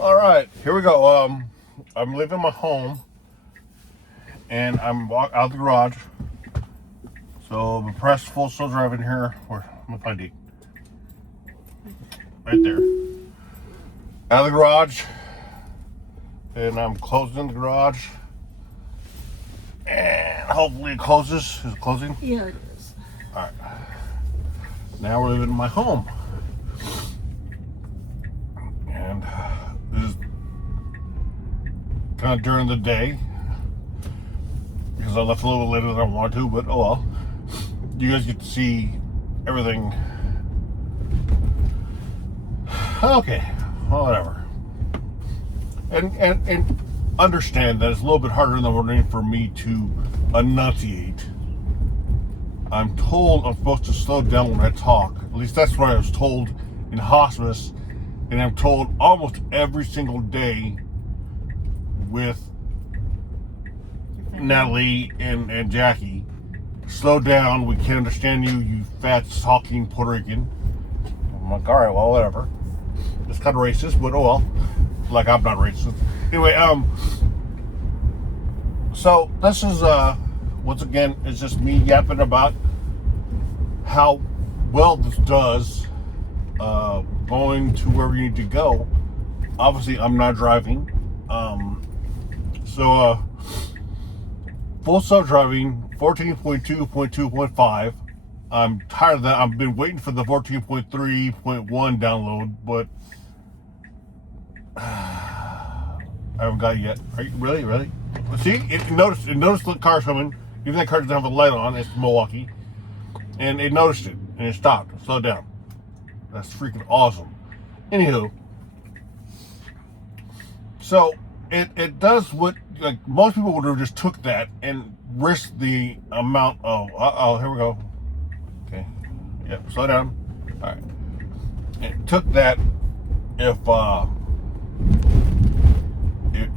All right, here we go. I'm leaving my home, and I'm out the garage. So I'm pressed full slow driving here. Where I'm gonna find it. Right there. Out of the garage, and I'm closing the garage, and hopefully it closes. Is it closing? Yeah, it is. All right. Now we're leaving my home, and this is kind of during the day because I left a little bit later than I wanted to, but oh well. You guys get to see everything. Okay, well, whatever. And understand that it's a little bit harder in the morning for me to enunciate. I'm told I'm supposed to slow down when I talk. At least that's what I was told in hospice, and I'm told almost every single day with Natalie and Jackie. Slow down, we can't understand you, you fat, talking Puerto Rican. I'm like, alright, well, whatever. It's kind of racist, but oh well. Like, I'm not racist. Anyway, so this is, once again, it's just me yapping about how well this does, going to wherever you need to go. Obviously, I'm not driving. Full self-driving, 14.2.2.5. I'm tired of that. I've been waiting for the 14.3.1 download, but I haven't got it yet. Are you really? See, it noticed the car's coming. Even that car doesn't have a light on. It's Milwaukee, and it noticed it and it stopped. Slowed down. That's freaking awesome. Anywho, so it does what, like, most people would have just took that and risked the amount of here we go. Okay. Yep, slow down. Alright. It took that if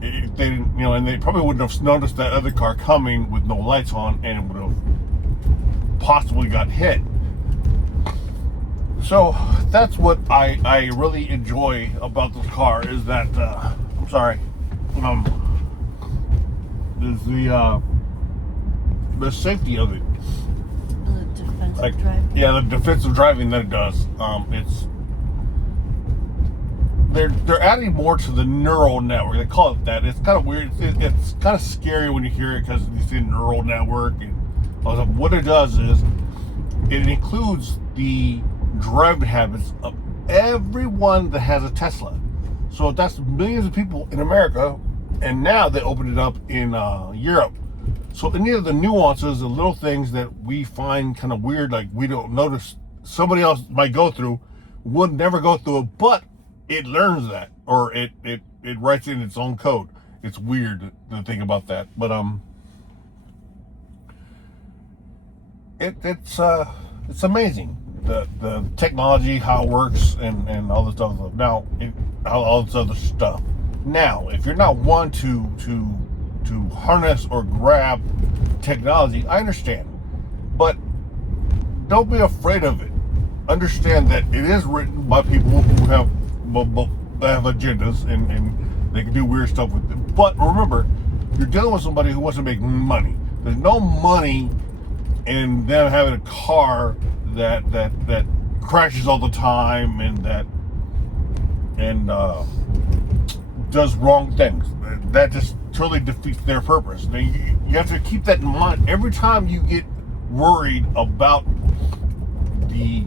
they didn't, and they probably wouldn't have noticed that other car coming with no lights on, and it would have possibly got hit. So that's what I really enjoy about this car, is that I'm sorry. Is the safety of it. The defensive driving. Yeah, the defensive driving that it does. It's they're adding more to the neural network. They call it that. It's kind of weird. It's kind of scary when you hear it, because you see neural network, and what it does is it includes the driving habits of everyone that has a Tesla. So that's millions of people in America, and now they opened it up in Europe. So any of the nuances, the little things that we find kind of weird, like we don't notice, somebody else might go through, would never go through it, but it learns that, or it writes in its own code. It's weird to think about that, but it's amazing, the technology, how it works, and all this stuff. Now, all this other stuff. Now, if you're not one to harness or grab technology, I understand, but don't be afraid of it. Understand that it is written by people who have agendas, and they can do weird stuff with it. But remember, you're dealing with somebody who wants to make money. There's no money in them having a car that crashes all the time and does wrong things. That just totally defeats their purpose. Now, you have to keep that in mind every time you get worried about the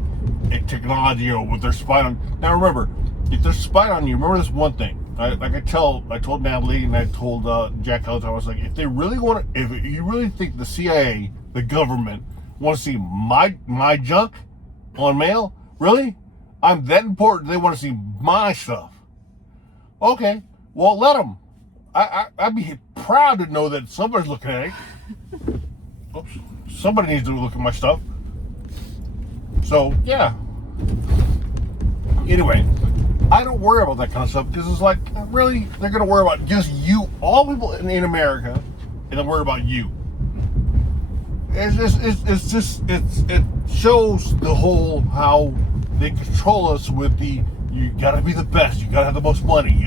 technology or what they're spying on. Now remember, if they're spying on you, remember this one thing. I told Natalie, and I told Jack all the time, I was like, if you really think the CIA, the government, want to see my junk on mail, really? I'm that important, they want to see my stuff. Okay, well, let them. I'd be proud to know that somebody's looking at it. Oops. Somebody needs to look at my stuff. So, yeah. Anyway, I don't worry about that kind of stuff, because it's like, really, they're going to worry about just you, all people in America, and they're worried about you. It shows the whole how they control us with the, you gotta be the best, you gotta have the most money,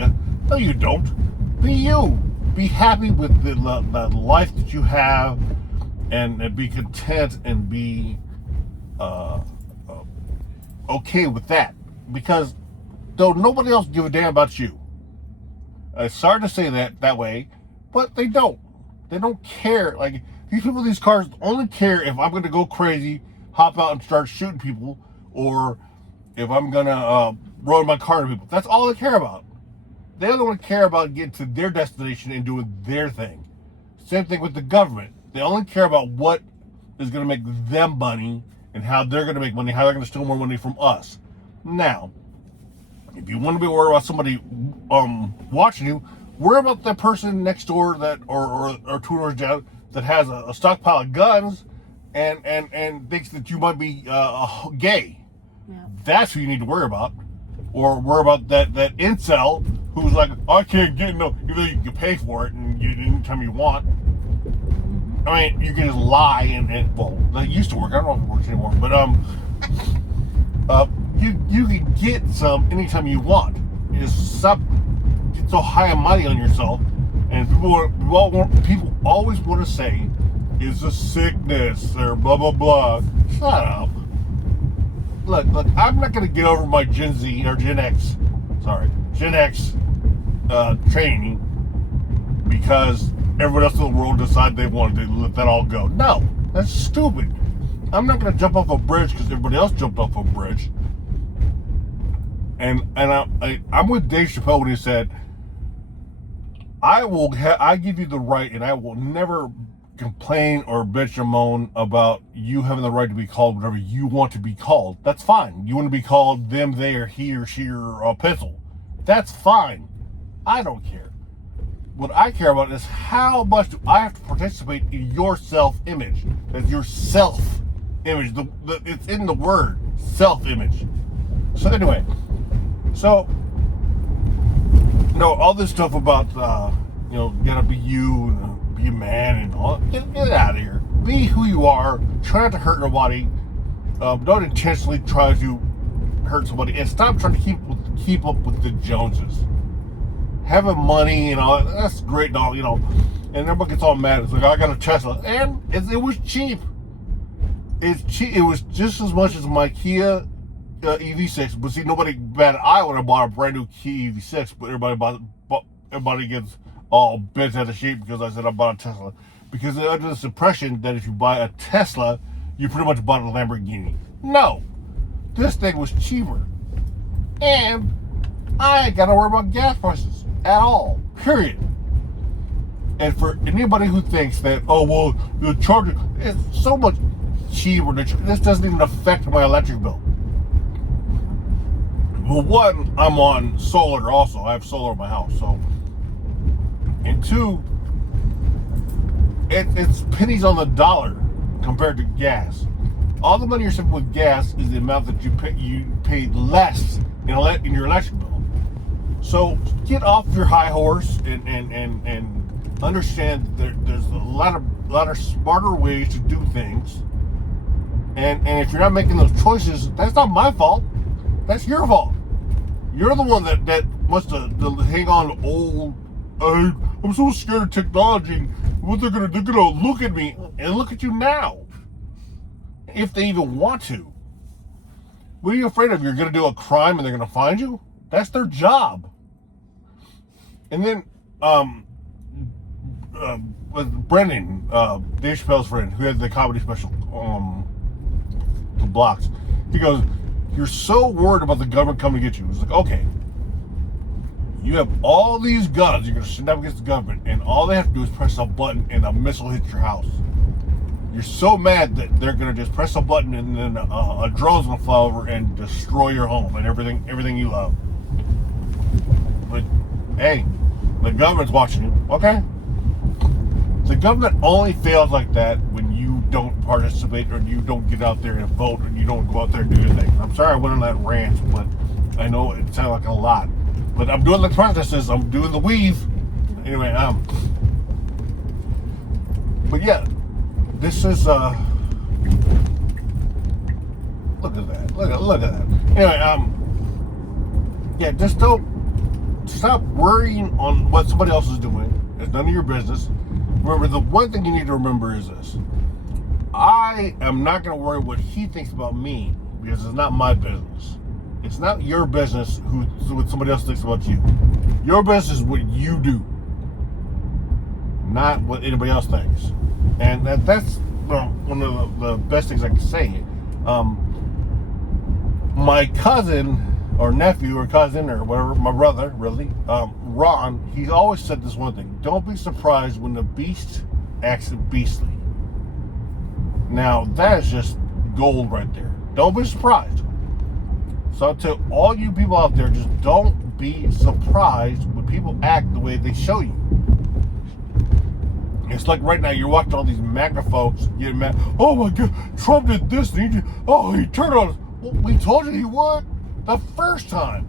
No, you don't. Be you. Be happy with the life that you have, and be content and be okay with that. Because though nobody else give a damn about you. Sorry to say that way, but they don't. They don't care. Like, these people, these cars only care if I'm going to go crazy, hop out and start shooting people, or if I'm going to run my car to people. That's all they care about. They only care about getting to their destination and doing their thing. Same thing with the government. They only care about what is going to make them money and how they're going to make money, how they're going to steal more money from us. Now, if you want to be worried about somebody watching you, worry about that person next door that or 2 doors down that has a stockpile of guns and thinks that you might be gay. Yeah. That's who you need to worry about. Or worry about that incel who's like, I can't get no, even though you can pay for it and you anytime you want. I mean, you can just lie and well, that used to work. I don't know if it works anymore, but you can get some anytime you want. You just stop get so high and mighty on yourself, and people always want to say it's a sickness or blah blah blah. Shut up. Look, I'm not gonna get over my Gen Z or Gen X training because everyone else in the world decided they wanted to let that all go. No, that's stupid. I'm not gonna jump off a bridge because everybody else jumped off a bridge. And I'm with Dave Chappelle when he said, I give you the right, and I will never complain or bitch or moan about you having the right to be called whatever you want to be called. That's fine. You want to be called them, they, or he or she or a pencil. That's fine. I don't care. What I care about is how much do I have to participate in your self-image. That's your self-image. It's in the word, self-image. So anyway, all this stuff about, gotta be you and be a man and all, get out of here. Be who you are. Try not to hurt nobody. Don't intentionally try to hurt somebody, and stop trying to keep up with the Joneses. Having money and all that's great and all, and everybody gets all mad. It's like, I got a Tesla, and it was cheap. It's cheap. It was just as much as my Kia EV6, but see, nobody batted I would have bought a brand new Kia EV6, but everybody gets all bent out of shape because I said I bought a Tesla. Because they're under this impression that if you buy a Tesla, you pretty much bought a Lamborghini. No, this thing was cheaper, and I ain't got to worry about gas prices at all. Period. And for anybody who thinks that, the charger is so much cheaper, this doesn't even affect my electric bill. Well, one, I'm on solar also. I have solar in my house, so. And two, it's pennies on the dollar compared to gas. All the money you're saving with gas is the amount that you paid less in your electric bill. So get off your high horse and understand that there's a lot of smarter ways to do things. And if you're not making those choices, that's not my fault. That's your fault. You're the one that wants to hang on to old. I'm so scared of technology. What they're gonna look at me and look at you now, if they even want to. What are you afraid of? You're gonna do a crime and they're gonna find you? That's their job. And then with Brendan, Dave Chappelle's friend, who had the comedy special, The Blocks, he goes, "You're so worried about the government coming to get you." It's like, okay, you have all these guns, you're going to stand up against the government, and all they have to do is press a button and a missile hits your house. You're so mad that they're going to just press a button and then a drone's going to fly over and destroy your home and everything you love. But hey, the government's watching you. Okay? The government only fails like that when you don't participate or you don't get out there and vote or you don't go out there and do your thing. I'm sorry I went on that rant, but I know it sounded like a lot. But I'm doing the processes, I'm doing the weave. Anyway, but yeah, this is, look at that. Look at that. Anyway, yeah, just don't stop worrying on what somebody else is doing. It's none of your business. Remember, the one thing you need to remember is this. I am not going to worry what he thinks about me because it's not my business. It's not your business what somebody else thinks about you. Your business is what you do, not what anybody else thinks. And that's one of the best things I can say. My cousin or nephew or cousin or whatever, my brother, really, Ron, he's always said this one thing. Don't be surprised when the beast acts beastly. Now, that is just gold right there. Don't be surprised. So to all you people out there, just don't be surprised when people act the way they show you. It's like right now, you're watching all these MAGA folks getting mad. Oh my God, Trump did this and he turned on us. Well, we told you he would the first time.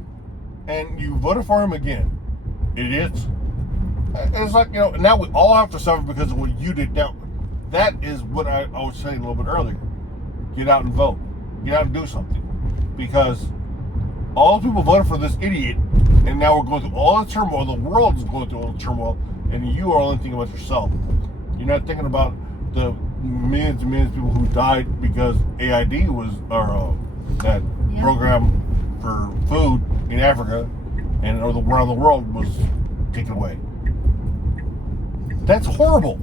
And you voted for him again. Idiots. It's like, now we all have to suffer because of what you did. Now, that is what I was saying a little bit earlier. Get out and vote. Get out and do something. Because all the people voted for this idiot, and now we're going through all the turmoil. The world is going through all the turmoil, and you are only thinking about yourself. You're not thinking about the millions and millions of people who died because AID was, or that program for food in Africa and around the world was taken away. That's horrible.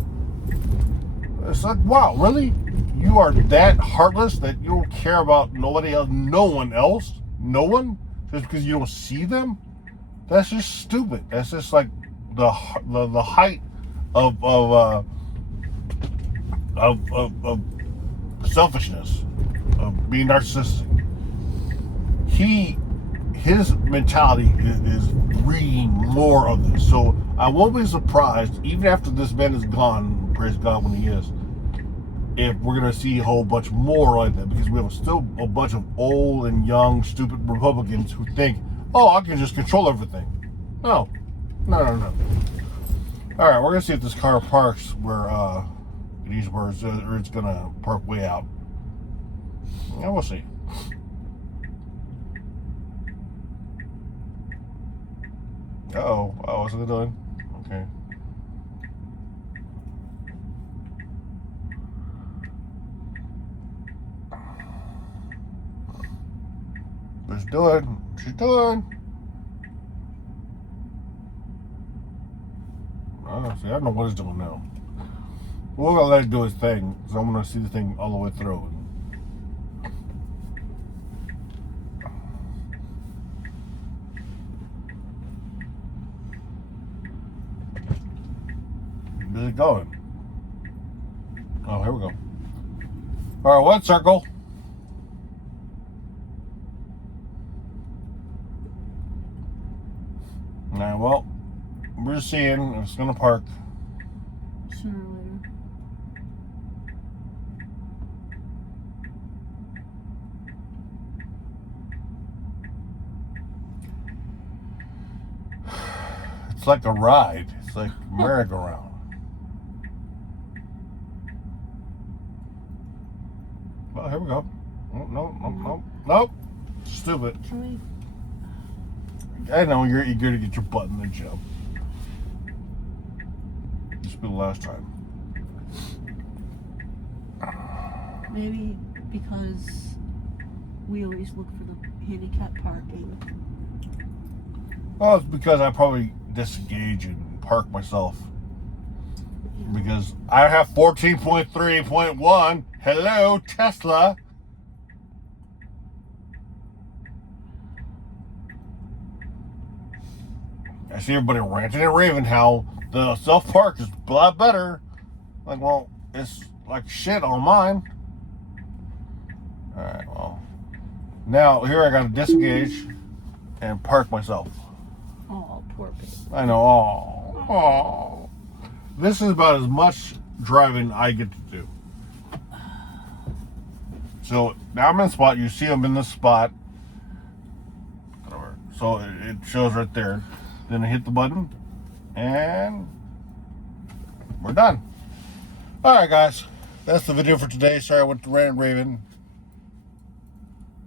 It's like, wow, really? You are that heartless that you don't care about nobody else, no one else, no one, just because you don't see them? That's just stupid. That's just like the height of selfishness, of being narcissistic. His mentality is breeding more of this. So I won't be surprised, even after this man is gone, praise God when he is, if we're going to see a whole bunch more like that, because we have still a bunch of old and young, stupid Republicans who think, oh, I can just control everything. No. All right, we're going to see if this car parks where it needs, or it's going to park way out. Yeah, we'll see. Uh-oh. Oh, what's it doing? Okay. She's doing. Oh, see, I don't know what it's doing now. We're gonna let it do its thing, so I'm gonna see the thing all the way through. Where's it going? Oh, here we go. All right, what circle? Now, well, we're seeing if it's gonna park. Sooner or later. It's like a ride. It's like merry-go-round. Well, here we go. Nope. Stupid. Can we? I know you're eager to get your butt in the jump. This will be the last time. Maybe because we always look for the handicap parking. Well, it's because I probably disengage and park myself. Yeah. Because I have 14.3.1. Hello, Tesla. I see everybody ranting and raving how the self-park is a lot better. Like, well, it's like shit on mine. Alright, well. Now, here I gotta disengage and park myself. Oh, poor baby. I know, oh. This is about as much driving I get to do. So, now I'm in the spot. You see I'm in this spot. So, it shows right there. Then I hit the button, and we're done. All right, guys. That's the video for today. Sorry I went to rant and raving.